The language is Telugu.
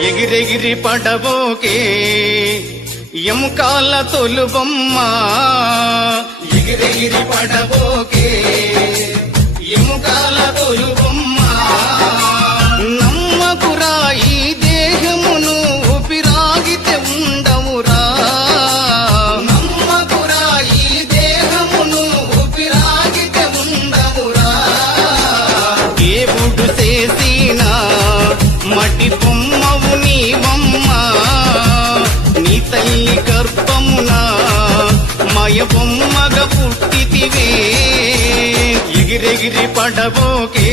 ఎగిరెగిరి పడబోకే ఎముకాల తొలుబొమ్మ ఎగిరెగిరి పడబోకే ఎముకాల తొలుబొమ్మ నమ్మకురా ఈ దేహమును ఊపిరాగితే ఉండవురా నమ్మకురా ఈ దేహమును ఊపిరాగితే ఉండవురా దేవుడు చేసిన మటి బొమ్మవు నీవమ్మ నీ తల్లి గర్భమున మయ బొమ్మగా పుట్టితివే ఎగిరెగిరి పడబోకే